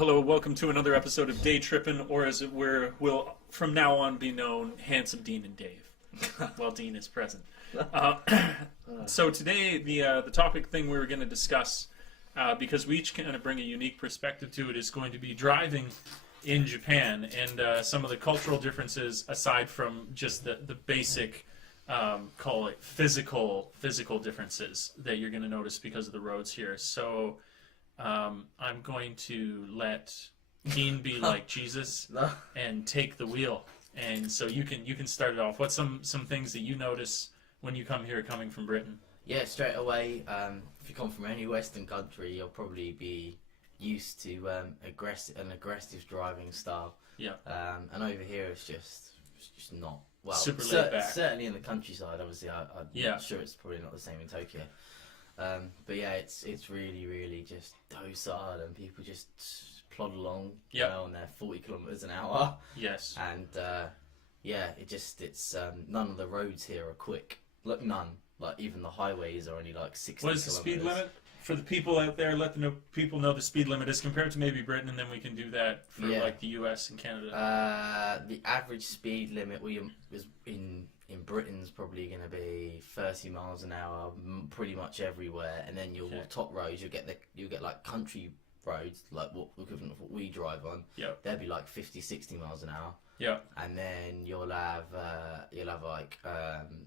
world. Hello, welcome to another episode of Day Trippin', or as it will from now on be known, Handsome Dean and Dave, while Dean is present. So today, the topic thing we were going to discuss, because we each kind of bring a unique perspective to it, is going to be driving in Japan, and some of the cultural differences, aside from just the basic, call it physical differences that you're going to notice because of the roads here. So I'm going to let Dean be like Jesus and take the wheel, and so you can start it off. What's some things that you notice when you come here, coming from Britain? Yeah, straight away. If you come from any Western country, you'll probably be used to an aggressive driving style. Yeah. And over here, it's just not well. Super laid back. Certainly in the countryside, obviously. I'm Yeah. sure it's probably not the same in Tokyo. But yeah, it's really just docile, and people just plod along, Yep. on their 40 kilometers an hour. Yes. And yeah, it's none of the roads here are quick. Look, none. Like even the highways are only like 60. What is the speed limit for the people out there? Let people know the speed limit is compared to maybe Britain, and then we can do that for like the US and Canada. The average speed limit is in Britain's probably going to be 30 miles an hour, pretty much everywhere. And then your top roads, you'll get like country roads, like what equivalent of what we drive on. Yep. They'll be like 50, 60 miles an hour. Yeah. And then you'll have like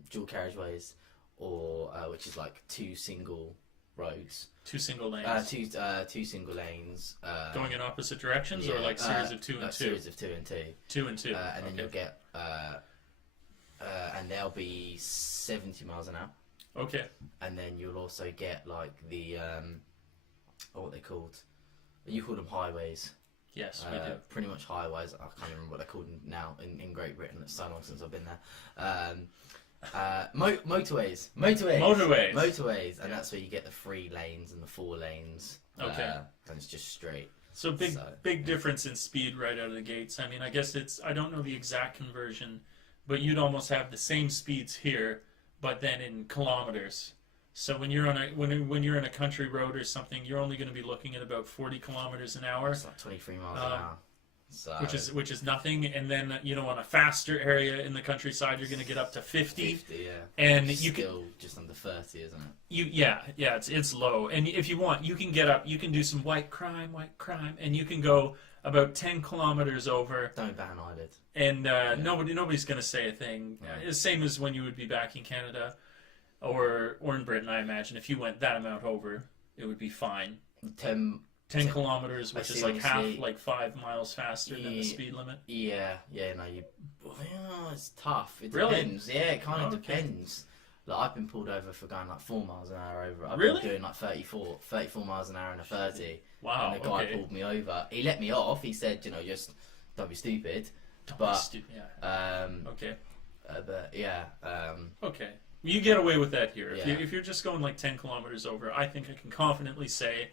dual carriageways, or which is like two single roads. Two single lanes. Two single lanes. Going in opposite directions, or like series of two and two? Series of two and two. Two and two. And then you'll get and they'll be 70 miles an hour. Okay. And then you'll also get like the what are they called? You call them highways. Yes, we do. Pretty much highways. I can't remember what they're called now in Great Britain. It's so long since I've been there. Motorways, and that's where you get the 3 lanes and the 4 lanes. Okay. And it's just straight. So big difference in speed right out of the gates. I mean, I guess I don't know the exact conversion, but you'd almost have the same speeds here, but then in kilometers. So when you're on when you're in a country road or something, you're only going to be looking at about 40 kilometers an hour. It's like 23 miles an hour. So, which is nothing, and then on a faster area in the countryside, you're going to get up to 50. 50, yeah. And it's you still just under 30, isn't it? Yeah, it's low. And if you want, you can get up, you can do some white crime, and you can go about 10 kilometers over. Don't bat an eyelid. And nobody's going to say a thing. Yeah. Same as when you would be back in Canada or in Britain, I imagine. If you went that amount over, it would be fine. 10 kilometers, which is like half, like 5 miles faster than the speed limit. Yeah, it's tough. It depends. Yeah, it kind of depends. Like I've been pulled over for going like 4 miles an hour over. I've been doing like 34 miles an hour in a 30. Wow. And the guy pulled me over. He let me off. He said, just don't be stupid. Okay. But yeah. Okay. You get away with that here. Yeah. If you're just going like 10 kilometers over, I think I can confidently say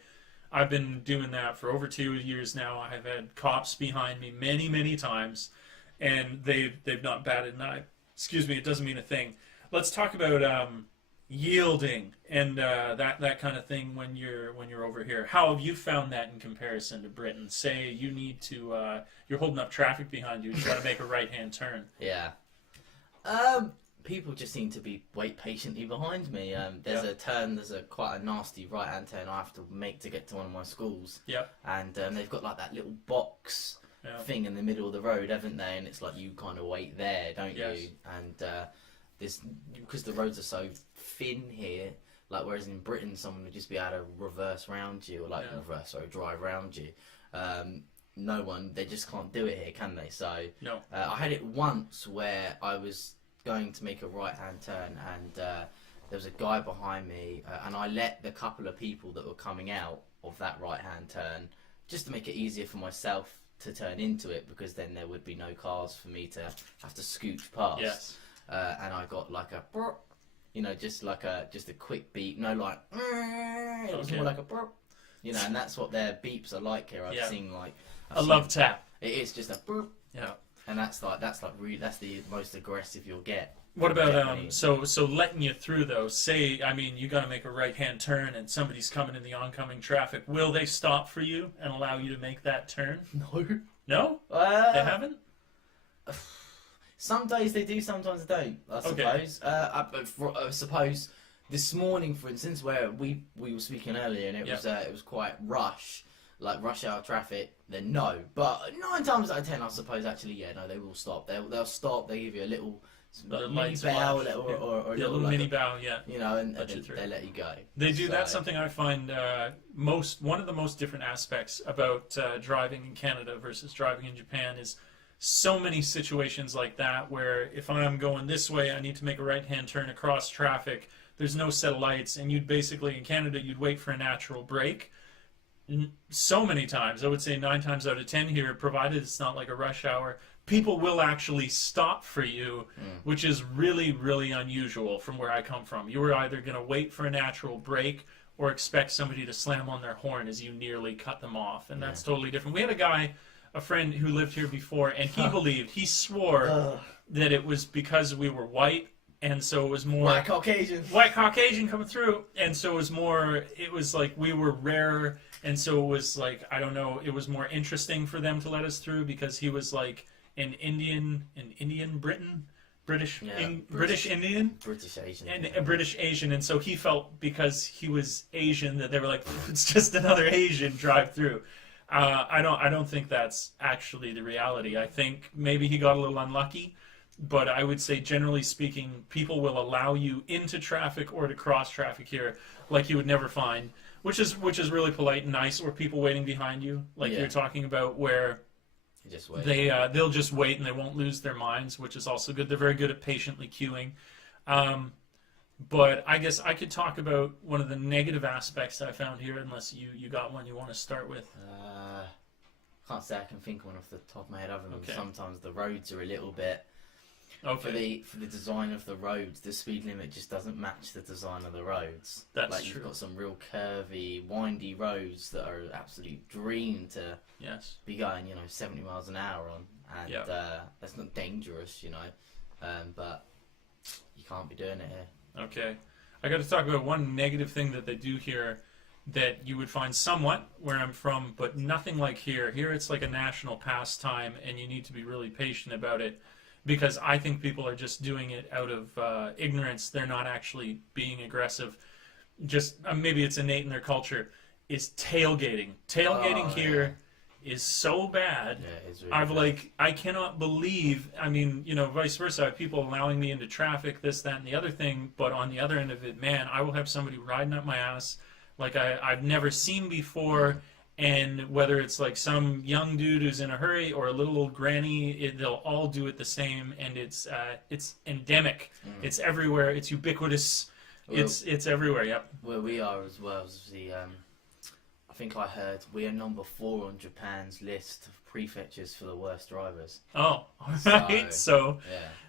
I've been doing that for over 2 years now. I've had cops behind me many, many times, and they've not batted an eye. Excuse me, it doesn't mean a thing. Let's talk about yielding and that kind of thing when you're over here. How have you found that in comparison to Britain? Say you need to you're holding up traffic behind you. You got to make a right-hand turn. Yeah. People just seem to wait patiently behind me. There's a turn. There's quite a nasty right-hand turn I have to make to get to one of my schools. Yeah. And they've got like that little box thing in the middle of the road, haven't they? And it's like you kind of wait there, don't you? And because the roads are so thin here, like whereas in Britain someone would just be able to reverse round you, or drive round you. No one, they just can't do it here, can they? So no. I had it once where I was going to make a right-hand turn, and there was a guy behind me, and I let the couple of people that were coming out of that right-hand turn, just to make it easier for myself to turn into it, because then there would be no cars for me to have to scooch past. Yes. And I got like a, just a quick beep, no like, it was more like a, and that's what their beeps are like here. I've seen a love tap. It is just a, yeah. and that's the most aggressive you'll get. What about Definitely. so letting you through though? Say, I mean, you got to make a right-hand turn and somebody's coming in the oncoming traffic. Will they stop for you and allow you to make that turn? No. No, they haven't. Some days they do, sometimes they don't. I suppose. I suppose this morning, for instance, where we were speaking earlier, and it was quite rush hour traffic. Then no, but 9 times out of 10, I suppose actually, no, they will stop. They'll stop. They give you a little mini bow or a little mini bow, yeah. You know, and they let you go. They do. That's something I find one of the most different aspects about driving in Canada versus driving in Japan is so many situations like that where if I'm going this way, I need to make a right-hand turn across traffic. There's no set of lights, and you'd basically, in Canada, you'd wait for a natural break. So many times, I would say 9 times out of 10 here, provided it's not like a rush hour, people will actually stop for you, which is really, really unusual from where I come from. You were either going to wait for a natural break or expect somebody to slam on their horn as you nearly cut them off, and that's totally different. We had a friend who lived here before, and he swore that it was because we were white, and so it was more white Caucasian coming through, and so it was like we were rare, and so it was like, I don't know, it was more interesting for them to let us through because he was like British Indian, British Asian, and a British Asian, and so he felt because he was Asian that they were like, it's just another Asian drive through. I don't think that's actually the reality. I think maybe he got a little unlucky, but I would say generally speaking, people will allow you into traffic or to cross traffic here like you would never find, which is really polite and nice. Or people waiting behind you, like you're talking about, where they'll just wait and they won't lose their minds, which is also good. They're very good at patiently queuing. But I guess I could talk about one of the negative aspects I found here, unless you got one you want to start with. Can't say I can think of one off the top of my head, other than sometimes the roads are a little bit... For the design of the roads, the speed limit just doesn't match the design of the roads. That's true. You've got some real curvy, windy roads that are absolute dream to be going, 70 miles an hour on, and that's not dangerous, but you can't be doing it here. Okay, I got to talk about one negative thing that they do here that you would find somewhat where I'm from, but nothing like here. Here it's like a national pastime, and you need to be really patient about it. Because I think people are just doing it out of ignorance. They're not actually being aggressive. Just maybe it's innate in their culture. Is tailgating. Tailgating here is so bad. Yeah, it's really bad. I cannot believe. I mean, vice versa. I have people allowing me into traffic, this, that, and the other thing. But on the other end of it, man, I will have somebody riding up my ass like I've never seen before. And whether it's like some young dude who's in a hurry or a little old granny, they'll all do it the same, and it's endemic. It's everywhere. It's ubiquitous. Well, it's everywhere. Yep. Where we are as well, I think I heard we are number 4 on Japan's list of prefectures for the worst drivers. Oh, right. So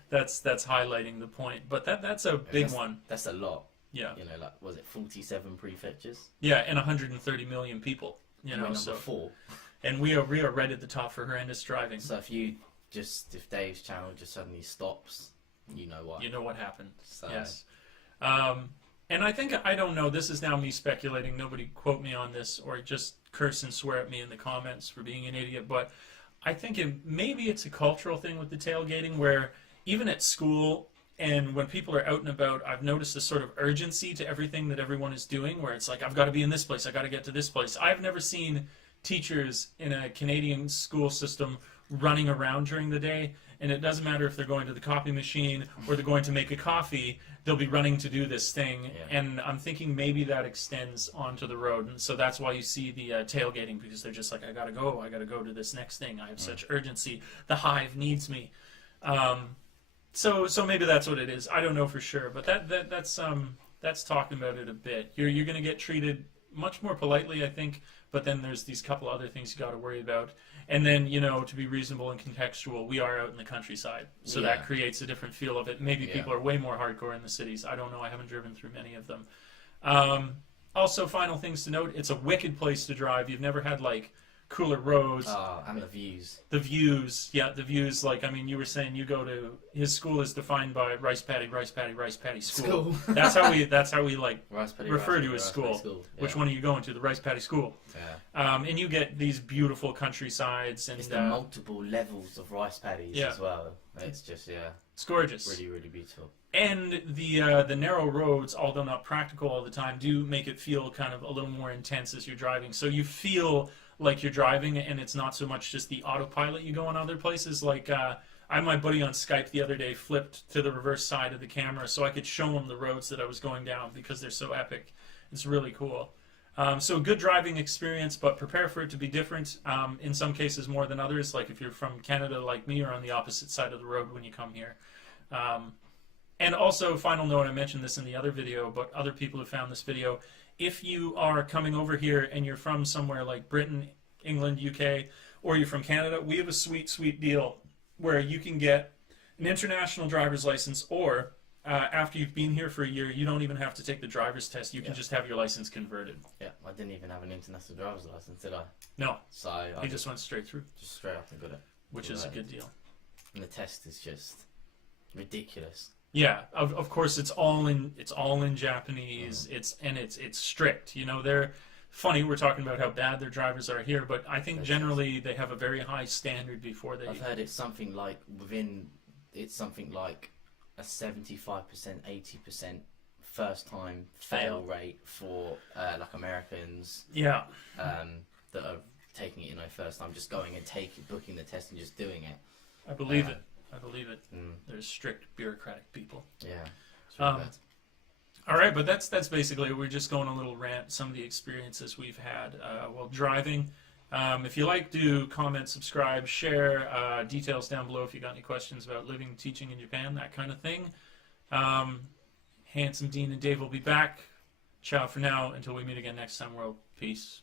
that's highlighting the point. But that's a big one. That's a lot. Yeah. Was it 47 prefectures? Yeah, and 130 million people. Number 4. And we are right at the top for horrendous driving. So if Dave's channel just suddenly stops, you know what? You know what happened. So. Yes. And I don't know, this is now me speculating, nobody quote me on this or just curse and swear at me in the comments for being an idiot, but I think maybe it's a cultural thing with the tailgating where even at school and when people are out and about, I've noticed a sort of urgency to everything that everyone is doing, where it's like, I've got to be in this place, I've got to get to this place. I've never seen teachers in a Canadian school system running around during the day, and it doesn't matter if they're going to the copy machine or they're going to make a coffee, they'll be running to do this thing. Yeah. And I'm thinking maybe that extends onto the road, and so that's why you see the tailgating, because they're just like, I got to go to this next thing, I have such urgency, the hive needs me. So maybe that's what it is. I don't know for sure, but that's talking about it a bit. You're going to get treated much more politely, I think, but then there's these couple other things you got to worry about. And then, to be reasonable and contextual, we are out in the countryside, so that creates a different feel of it. Maybe people are way more hardcore in the cities. I don't know. I haven't driven through many of them. Also, final things to note, it's a wicked place to drive. You've never had, like, cooler roads. And the views. The views, yeah, the views. Like, I mean, you were saying you go to his school is defined by rice paddy school. That's how we like refer to his school. Yeah. Which one are you going to? The rice paddy school. Yeah. And you get these beautiful countrysides and it's the multiple levels of rice paddies as well. It's just it's gorgeous. Really, really beautiful. And the narrow roads, although not practical all the time, do make it feel kind of a little more intense as you're driving. So you feel like you're driving, and it's not so much just the autopilot you go in other places. Like I had my buddy on Skype the other day flipped to the reverse side of the camera so I could show him the roads that I was going down because they're so epic. It's really cool. So a good driving experience, but prepare for it to be different. In some cases more than others. Like if you're from Canada like me, or on the opposite side of the road when you come here. And also, final note, I mentioned this in the other video, but other people have found this video. If you are coming over here and you're from somewhere like Britain, England, UK, or you're from Canada, we have a sweet, sweet deal where you can get an international driver's license, or after you've been here for a year, you don't even have to take the driver's test. You can just have your license converted. Yeah, I didn't even have an international driver's license, did I? No. So he just went straight through. Just straight up and got it. Which is a good deal. And the test is just ridiculous. Yeah, of course it's all in Japanese. It's strict. You know, they're funny. We're talking about how bad their drivers are here, but I think generally they have a very high standard before they. I've heard it's something like a 75%, 80% first time fail rate for like Americans. Yeah. That are taking it, first time, just going and booking the test and just doing it. I believe it. They're strict bureaucratic people. Yeah. Really all right, but that's basically it. We're just going a little rant, some of the experiences we've had while driving. If you like, do comment, subscribe, share. Details down below if you got any questions about living, teaching in Japan, that kind of thing. Handsome Dean and Dave will be back. Ciao for now. Until we meet again next time, world. Peace.